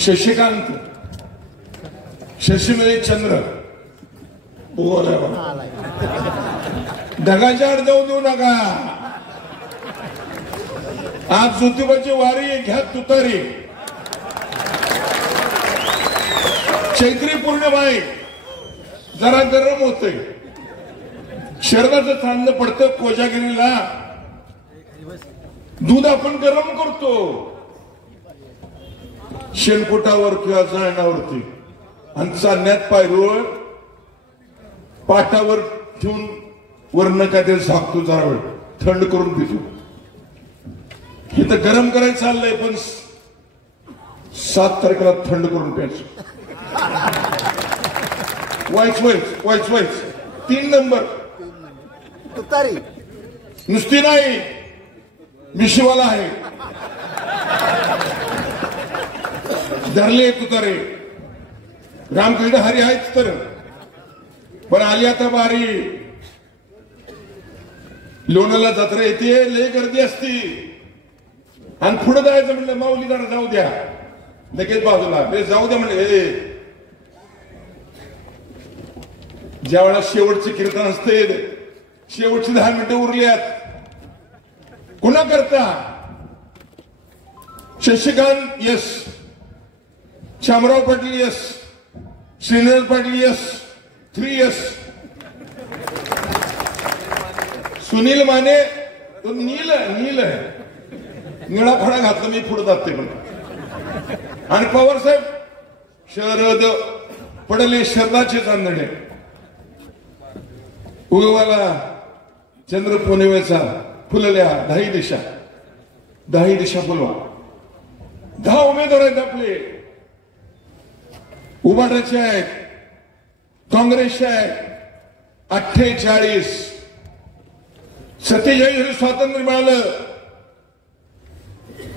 शशिकांत शशिमले चंद्र ढगाच्या आड जाऊ देऊ नका. आज ज्योतिबाची वारी घ्या तुतारी. चैत्री पौर्णिमा आहे, जरा गरम होतंय. शरणाचं चांदणं पडतं कोजागिरीला. दूध आपण गरम करतो शेणकोटावर किंवा जळणावरती आणि चालण्यात पायरूळ पाटावर ठेवून वर्ण काहीतरी झाकतो, जरा वेळ थंड करून पितो. हे तर गरम करायचं चाललंय, पण 7 तारखेला थंड करून प्यायचं. वाईच 3 नंबर तुतारी नुसती नाही, मिशीवाला आहे. धरले तुतारे. रामकृष्ण हरी आहेच तर, पण आली आता बारी. लोणाला जत्रा येते, लय गर्दी असती. आणि पुढे जायचं म्हणलं माऊली जरा जाऊ द्या, लगेच बाजूला जाऊ द्या म्हणले. ज्या वेळा शेवटचे कीर्तन असते, शेवटची 10 मिनिटं उरल्यात, कुणा करता Shashikant yes, Shamrao Patil yes, Shrinivas Patil yes, 3 yes. Sunil Mane तो नील आहे, निळा फडा घातला मी पुढे जाते. पण आणि पवार साहेब शरद पडले शरदाचे चांदणे. उगवाला चंद्र पौर्णिमेचा फुलल्या 10 दिशा फुलवा. 10 उमेदवार आहेत आपले. उभाटाचे आहेत, काँग्रेसचे आहेत. 48 47 स्वातंत्र्य मिळालं.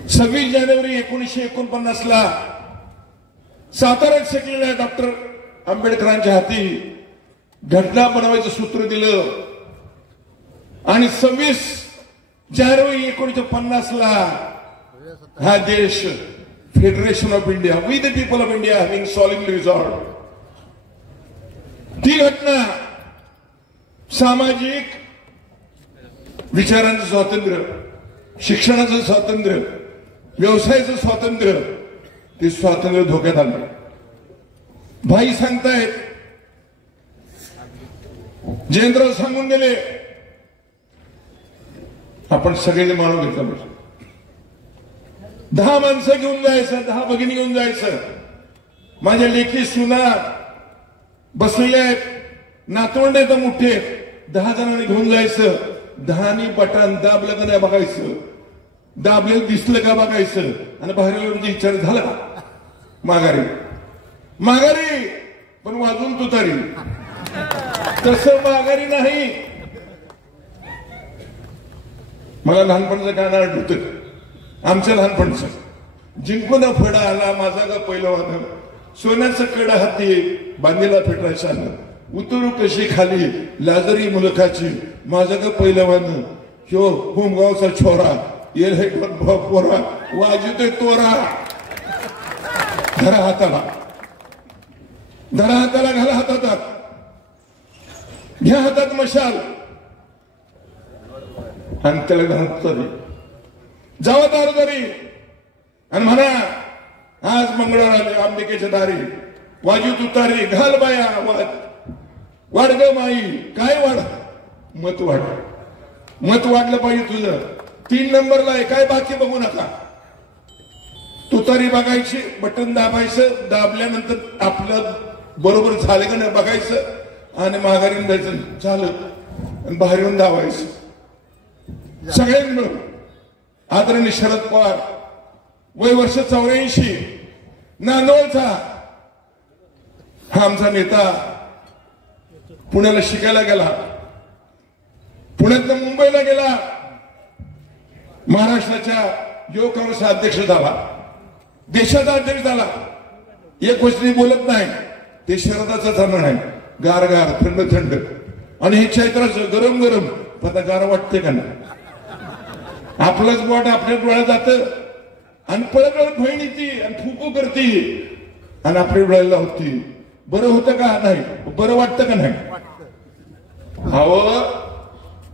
26 जानेवारी 1949ला साताऱ्यात शिकलेल्या डॉक्टर आंबेडकरांच्या हाती घटना बनवायचं सूत्र दिलं. आणि 26 जानेवारी 1950ला हा देश federation of India, we the people of India having solidly resolved. ती घटना सामाजिक विचारांचं स्वातंत्र्य, शिक्षणाचं स्वातंत्र्य, व्यवसायाचं स्वातंत्र्य, ते स्वातंत्र्य धोक्यात आलं. भाई सांगतायत, जयंतराव सांगून गेले, आपण सगळे मानून घेतलं पाहिजे. 10 माणसं घेऊन जायचं, 10 भगिनी घेऊन जायचं. माझ्या लेखी सुना बसलेल्या आहेत, नातवंड आहेत मोठे, 10 जणांनी घेऊन जायचं. 10नी बटन दाबलं का नाही बघायचं, दाबलेलं दिसलं का बघायचं. आणि बाहेर म्हणजे विचार झाला माघारी पण वाजून तुतारी. तसं माघारी नाही. मला लहानपणाचं गाणं आठवतं, आमच्या लहानपणचं. जिंकून फडा आला माझा का पहिलवान, सोन्याचं कडा हाती बांधीला फेटायचा, उतरू कशी खाली लाजरी मुलखाची, माझा का पहिलवान ह्यो होमगावचा छोरा, येल हे पोरा वाजतोय तोरा. धरा हाताला घाला हातात, घ्या हातात मशाल आणि त्याला घालतो जावा दारोदारी आणि म्हणा, आज मंगळवार आले अंबिकेच्या दारी, वाजू तुतारी घाल बाया वाढ ग माई. काय वाढ? मत वाढलं पाहिजे तुझं. 3 नंबरला आहे, काय बाकी बघू नका. तुतारी बघायची, बटन दाबायचं, दाबल्यानंतर आपलं बरोबर झालं का नाही बघायचं आणि माघारी जायचं. झालं आणि बाहेर येऊन दाबायचं. सगळ्यांनी मिळून. आदरणीय शरद पवार, वय वर्ष 84, नांदोळचा हा आमचा नेता. पुण्याला शिकायला गेला, पुण्यातनं मुंबईला गेला, महाराष्ट्राच्या युवक काँग्रेसचा अध्यक्ष झाला, देशाचा अध्यक्ष झाला. एक गोष्टी बोलत नाही, ते शरदाचा चांदण आहे. गार थंड आणि हे चैत्राचं गरम पता गार वाटते का नाही. आपलंच बोट आपल्या डोळ्यात जातं आणि पळत बहिणी ती आणि फुकू करती आणि आपली डोळ्याला होती. बरं होतं का नाही, बरं वाटतं का नाही? हवं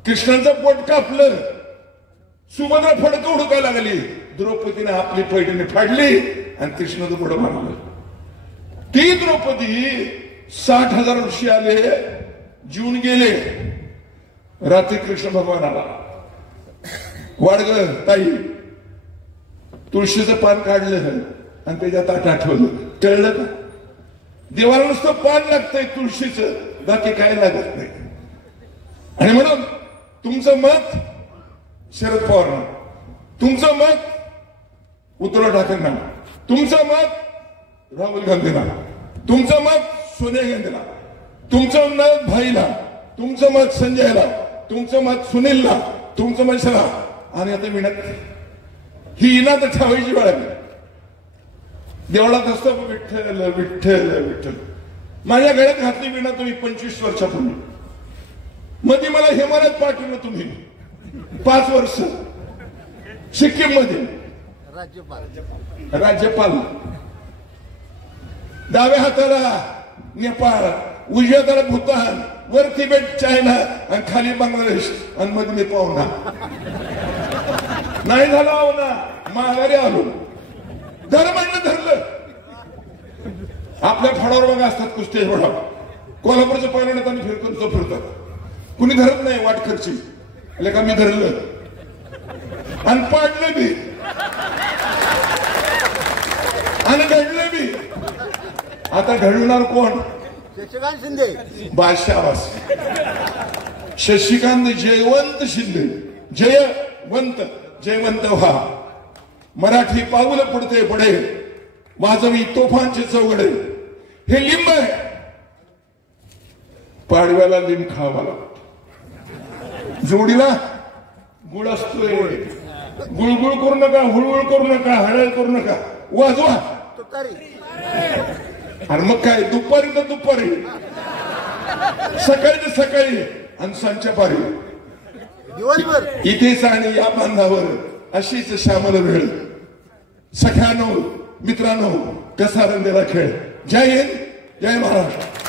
कृष्णाचं पोट कापलं, सुभद्रा फडकं हुडकायला लागली, द्रौपदीने आपली पैठणी फाडली आणि कृष्णाचं पुढं मारलं. ती द्रौपदी 60,000 ऋषी आले, जीवन गेले. रात्री कृष्ण भगवान आला, वाडग ताई तुळशीचं पान काढलं आणि त्याच्या ताटात ठेवलं. कळलं का? देवाला नुसतं पान लागतंय तुळशीचं, बाकी काय लागत नाही. आणि म्हणून तुमचं मत शरद पवार, तुमचं मत उद्धव ठाकरेंना, तुमचं मत राहुल गांधींना, तुमचं मत सोनिया गांधीला, तुमचं मत भाईला, तुमचं मत संजयला, तुमचं मत सुनीलला, तुमचं मत शरा. आणि आता विनत ही इनात ठेवायची वेळ आहे. देवळात असतो विठ्ठल विठ्ठल विठ्ठल. माझ्या गळ्यात घातली विणा तुम्ही 25 वर्षापूर्वी. मध्ये मला हिमालयात पाठवलं तुम्ही 5 वर्ष सिक्कीम मध्ये राज्यपाल. डाव्या हाताला नेपाळ, उजव्या हाताला भूतान, वर तिबेट चायना आणि खाली बांगलादेश आणि मध्ये मी पाहुणा. नाही झाला हो ना, माघारी आलो. धर्मानं धरलं. आपल्या फळावर बघा असतात कुस्ती फळा. कोल्हापूरचं पहिलं नेताना फिरतो फिरतात, कुणी धरत नाही वाटखर्ची. का मी धरलं आणि पाडलं बी आणि घडलं बी. आता घडवणार कोण? शशिकांत शिंदे. बादशाबास शशिकांत जयवंत शिंदे. जयवंत जयवंत व्हा. मराठी पाऊल पडते पडे, वाजवी तोफांचे चौघडे. हे लिंब आहे, पाडव्याला लिंब खावा लागतो. जोडीला गुळ असतोय. गुळगुळ करू नका, हुळहुळ करू नका, हळहळ करू नका, वाजवा. आणि मग काय, दुपारी तर दुपारी, सकाळी तर सकाळी आणि सांजच्या पारी, दिवसभर इथेच आणि या बांधावर अशीच श्यामल वेळ. सख्यानो मित्रांनो, कसा रंगलेला खेळ. जय हिंद, जय महाराष्ट्र.